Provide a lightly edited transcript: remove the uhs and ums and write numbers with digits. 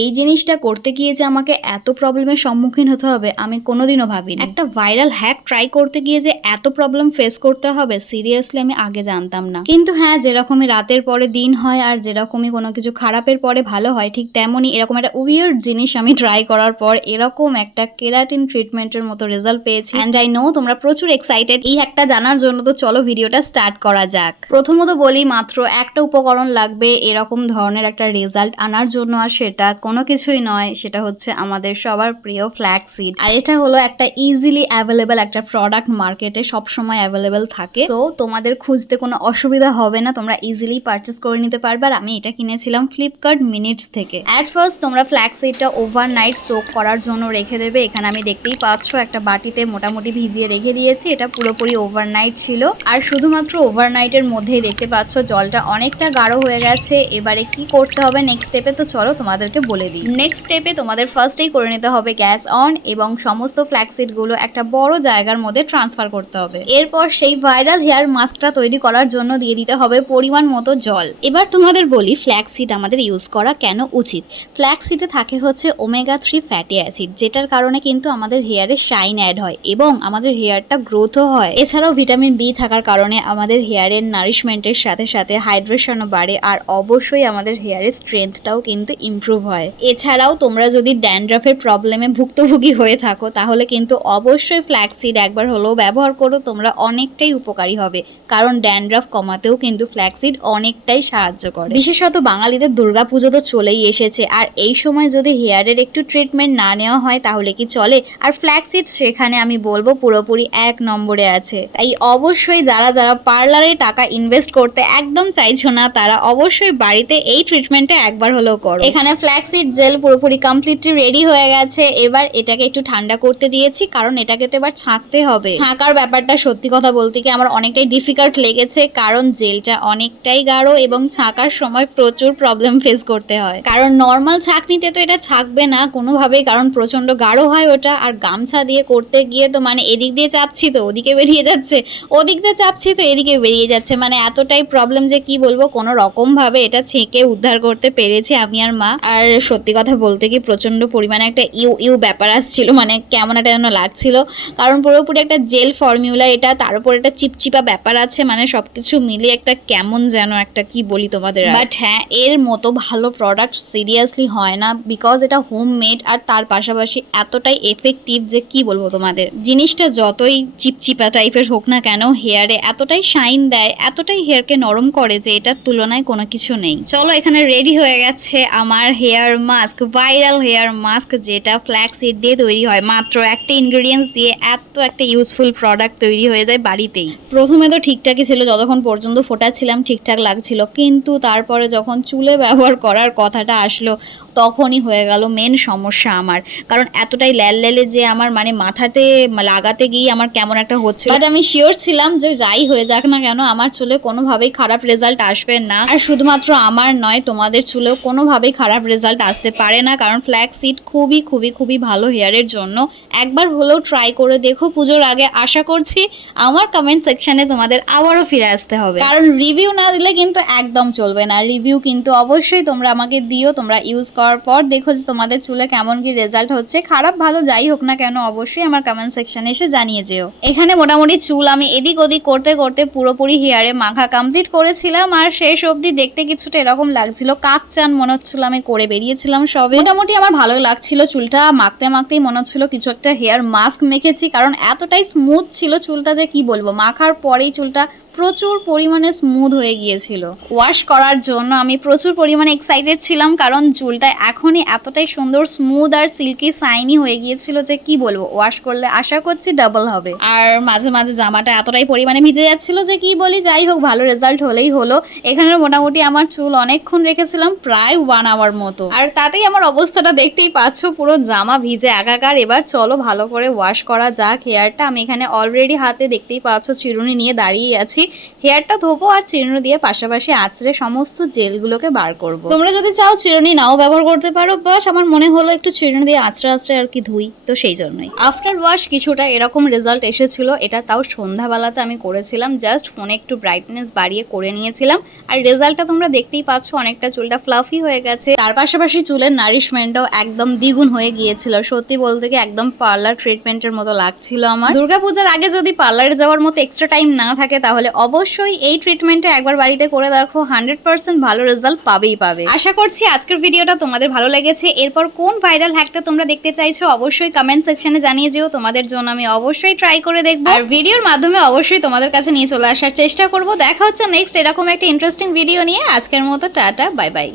এই জিনিসটা করতে গিয়ে যে আমাকে এত প্রবলেমের সম্মুখীন হতে হবে আমি কোনোদিনও ভাবিনি। একটা ভাইরাল হ্যাক ট্রাই করতে গিয়ে যে এত প্রবলেম ফেস করতে হবে সিরিয়াসলি আমি আগে জানতাম না। কিন্তু হ্যাঁ, যেরকমই রাতের পরে দিন হয় আর যেরকমই কোনো কিছু খারাপের পরে ভালো হয়, ঠিক তেমনই এরকম একটা উইয়ার্ড জিনিস আমি ট্রাই করার পর এরকম একটা কেরাটিন ট্রিটমেন্টের মতো রেজাল্ট পেয়েছি। অ্যান্ড আই নো তোমরা প্রচুর এক্সাইটেড এই হ্যাকটা জানার জন্য, তো চলো ভিডিওটা স্টার্ট করা যাক। প্রথমত বলি, মাত্র একটা উপকরণ লাগবে এরকম ধরনের একটা রেজাল্ট আনার জন্য, আর সেটা কোনো কিছুই নয়, সেটা হচ্ছে আমাদের সবার প্রিয় ফ্ল্যাক্সিড। আর এটা হলো একটা ইজিলি অ্যাভেলেবল একটা প্রোডাক্ট, মার্কেটে সবসময় অ্যাভেলেবল থাকে। তো তোমাদের খুঁজতে কোনো অসুবিধা হবে না, তোমরা ইজিলি পারচেস করে নিতে পারবে। আর আমি এটা কিনেছিলাম ফ্লিপকার্ট মিনিটস থেকে। অ্যাট ফার্স্ট তোমরা ফ্ল্যাক্সিডটা ওভারনাইট সোক করার জন্য রেখে দেবে। এখানে আমি দেখতেই পাচ্ছ একটা বাটিতে মোটামুটি ভিজিয়ে রেখে দিয়েছি। এটা পুরোপুরি ওভারনাইট ছিল। আর শুধুমাত্র ওভারনাইটের মধ্যেই দেখতে পাচ্ছ জলটা অনেকটা গাঢ় হয়ে গেছে। এবারে কি করতে হবে নেক্সট স্টেপে, তো চলো তোমাদেরকে বলে দিই। নেক্সট স্টেপে তোমাদের ফার্স্টেই করে নিতে হবে গ্যাস অন এবং সমস্ত ফ্ল্যাক্সিডগুলো একটা বড় জায়গার মধ্যে ট্রান্সফার করতে হবে। এরপর সেই ভাইরাল হেয়ার মাস্কটা তৈরি করার জন্য দিয়ে দিতে হবে পরিমাণ মতো জল। এবার তোমাদের বলি ফ্ল্যাক্সিড আমাদের ইউজ করা কেন উচিত। ফ্ল্যাক্সিডে থাকে হচ্ছে ওমেগা 3 ফ্যাটি অ্যাসিড, যেটার কারণে কিন্তু আমাদের হেয়ারে শাইন অ্যাড হয় এবং আমাদের হেয়ারটা গ্রোথও হয়। এছাড়াও ভিটামিন বি থাকার কারণে আমাদের হেয়ারের নারিশমেন্টের সাথে সাথে হাইড্রেশনও বাড়ে, আর অবশ্যই আমাদের হেয়ারের স্ট্রেংথটাও কিন্তু ইমপ্রুভ হয়। এছাড়াও তোমরা যদি ড্যান্ড্রাফের প্রবলেমে ভুক্তভোগী হয়ে থাকো তাহলে কিন্তু অবশ্যই ফ্ল্যাক্সিড একবার হলেও ব্যবহার করো, তোমরা অনেকটাই উপকারী হবে। কারণ ড্যান্ড্রাফ কমাতেও কিন্তু ফ্ল্যাক্সিড অনেকটাই সাহায্য করে। বিশেষত বাঙালিদের দুর্গাপুজো তো চলেই এসেছে, আর এই সময় যদি হেয়ারের একটু ট্রিটমেন্ট না নেওয়া হয় তাহলে কি চলে? আর ফ্ল্যাক্সিড সেখানে আমি বলবো পুরোপুরি 1 নম্বরে আছে। তাই অবশ্যই যারা যারা পার্লারে টাকা ইনভেস্ট করতে একদম চাইছো না তারা অবশ্যই বাড়িতে এই ট্রিটমেন্টটা একবার হলেও করো। এখানে ফ্ল্যাক্সিড জেল পুরোপুরি কমপ্লিটলি রেডি হয়ে গেছে। এবার এটাকে একটু ঠান্ডা করতে দিয়েছি, কারণ এটাকে তো এবার ছাঁকতে হবে। ছাঁকার ব্যাপারটা সত্যি কথা বলতে কি আমার অনেকটাই ডিফিকাল্ট লেগেছে, কারণ জেলটা অনেকটাই গাঢ় এবং ছাঁকার সময় প্রচুর প্রবলেম ফেস করতে হয়। কারণ নর্মাল ছাঁকনিতে তো এটা ছাঁকবে না কোনোভাবেই, কারণ প্রচন্ড গাঢ় হয় ওটা। আর গামছা দিয়ে করতে গিয়ে তো মানে এদিক দিয়ে চাপছি তো ওদিকে বেরিয়ে যাচ্ছে, ওদিক দিয়ে চাপছি তো এদিকে বেরিয়ে যাচ্ছে, মানে এতটাই প্রবলেম যে কি বলবো। কোনো রকম ভাবে এটা ছেঁকে উদ্ধার করতে পেরেছি আমি আর মা। আর সত্যি কথা বলতে কি প্রচন্ড পরিমাণে একটা ইউ ব্যাপার আসছিল, মানে কেমন একটা যেন লাগছিল, কারণ পুরোপুরি একটা জেল ফর্মুলা এটা, তার উপর একটা চিপচিপা ব্যাপার আছে, মানে সবকিছু মিলিয়ে একটা কেমন যেন একটা কি বলি তোমাদের। বাট হ্যাঁ, এর মতো ভালো প্রোডাক্ট সিরিয়াসলি হয় না, বিকজ এটা হোমমেড আর তার পাশাপাশি এতটাই এফেক্টিভ যে কি বলবো তোমাদের। জিনিসটা যতই চিপচিপা টাইপের হোক না কেন, হেয়ারে এতটাই শাইন দেয়, এতটাই হেয়ারকে নরম করে যে এটার তুলনায় কোনো কিছু নেই। চলো এখানে রেডি হয়ে গেছে আমার hair mask, viral hair mask, যেটা ফ্ল্যাক্সিড দিয়ে তৈরি হয়। মাত্র একটা ইনগ্রেডিয়েন্টস দিয়ে এত একটা ইউজফুল প্রোডাক্ট তৈরি হয়ে যায় বাড়িতেই। প্রথমে তো ঠিকঠাকই ছিল, যতক্ষণ পর্যন্ত ফোটাচ্ছিলাম ঠিকঠাক লাগছিল, কিন্তু তারপরে যখন চুলে ব্যবহার করার কথাটা আসলো তখনই হয়ে গেল মেন সমস্যা আমার। কারণ এতটাই ল্যালে যে আমার মানে মাথাতে লাগাতে গিয়ে আমার কেমন একটা হচ্ছে। বাট আমি শিওর ছিলাম যে যাই হয়ে যাক না কেন আমার চুলে কোনোভাবেই খারাপ রেজাল্ট আসবে না। আর শুধুমাত্র আমার নয়, তোমাদের চুলেও কোনোভাবেই খারাপ রেজাল্ট আসতে পারে না, কারণ ফ্ল্যাক্সিড খুবই খুবই খুবই ভালো হেয়ারের জন্য। একবার হলেও ট্রাই করে দেখো পুজোর আগে। আশা করছি আমার কমেন্ট সেকশনে তোমাদের আবারও ফিরে আসতে হবে, কারণ রিভিউ না দিলে কিন্তু একদম চলবে না। রিভিউ কিন্তু অবশ্যই তোমরা আমাকে দিও, তোমরা ইউজ করার পর দেখো যে তোমাদের চুলে কেমন কি রেজাল্ট হচ্ছে। খারাপ ভালো যাই হোক না কেন অবশ্যই আমার কমেন্ট সেকশনে এসে জানিয়ে যেও। এখানে মোটামুটি চুল আমি এদিক ওদিক করতে করতে পুরোপুরি হেয়ারে মাখা কমপ্লিট করেছিলাম, আর শেষ অবধি দেখতে কিছুটা এরকম লাগছিল, কাক চান মনে হচ্ছিল আমি করে বেরিয়েছিলাম সবে। মোটামুটি আমার ভালো লাগছিল, চুলটা মাখতে মাখতেই মনে হচ্ছিল কিছু একটা হেয়ার মাস্ক মেখেছি, কারণ এতটাই স্মুথ ছিল চুলটা যে কি বলবো। মাখার পরেই চুলটা প্রচুর পরিমাণে স্মুথ হয়ে গিয়েছিল। ওয়াশ করার জন্য আমি প্রচুর পরিমাণে এক্সাইটেড ছিলাম, কারণ চুলটা এখনই এতটাই সুন্দর স্মুথ আর সিল্কি সাইনি হয়ে গিয়েছিল যে কি বলবো। ওয়াশ করলে আশা করছি ডাবল হবে। আর মাঝে মাঝে জামাটা এতটাই পরিমাণে ভিজে যাচ্ছিল যে কি বলি। যাই হোক, ভালো রেজাল্ট হলেই হলো। এখানে মোটামুটি আমার চুল অনেকক্ষণ রেখেছিলাম, প্রায় 1 আওয়ার মতো, আর তাতেই আমার অবস্থাটা দেখতেই পাচ্ছ, পুরো জামা ভিজে একাকার। এবার চলো ভালো করে ওয়াশ করা যাক হেয়ারটা। আমি এখানে অলরেডি হাতে দেখতেই পাচ্ছ চিরুনি নিয়ে দাঁড়িয়ে আছি। হেয়ারটা ধোবো আর চিরুনি দিয়ে পাশাপাশি আঁচড়ে সমস্ত জেলগুলোকে বার করব। তোমরা যদি চাও চিরুনি নাও ব্যবহার করতে পারো, বাট আমার মনে হলো একটু চিরুনি দিয়ে আঁচড়ে আঁচড়ে আর কি ধুই, তো সেই জন্যই। আফটার ওয়াশ কিছুটা এরকম রেজাল্ট এসেছিল। এটা তাও সন্ধ্যাবেলাতে আমি করেছিলাম, জাস্ট ফোনে একটু ব্রাইটনেস বাড়িয়ে করে নিয়েছিলাম। আর রেজাল্টটা তোমরা দেখতেই পাচ্ছ, অনেকটা চুলটা ফ্লাফি হয়ে গেছে। তার পাশাপাশি চুলের নারিশমেন্টটাও একদম দ্বিগুণ হয়ে গিয়েছিল। সত্যি বলতে কি একদম পার্লার ট্রিটমেন্টের মতো লাগছিল আমার। দুর্গাপূজার আগে যদি পার্লারে যাওয়ার মতো এক্সট্রা টাইম না থাকে তাহলে অবশ্যই এই ট্রিটমেন্টটা একবার বাড়িতে করে দেখো, 100% ভালো রেজাল্ট পাবেই পাবে। আশা করছি আজকের ভিডিওটা তোমাদের ভালো লেগেছে। এরপর কোন ভাইরাল হ্যাকটা তোমরা দেখতে চাইছো অবশ্যই কমেন্ট সেকশনে জানিয়ে যেও, তোমাদের জন্য আমি অবশ্যই ট্রাই করে দেখবো আর ভিডিওর মাধ্যমে অবশ্যই তোমাদের কাছে নিয়ে চলে আসার চেষ্টা করব। দেখা হচ্ছে নেক্সট এরকম একটা ইন্টারেস্টিং ভিডিও নিয়ে। আজকের মতো টাটা, বাই বাই।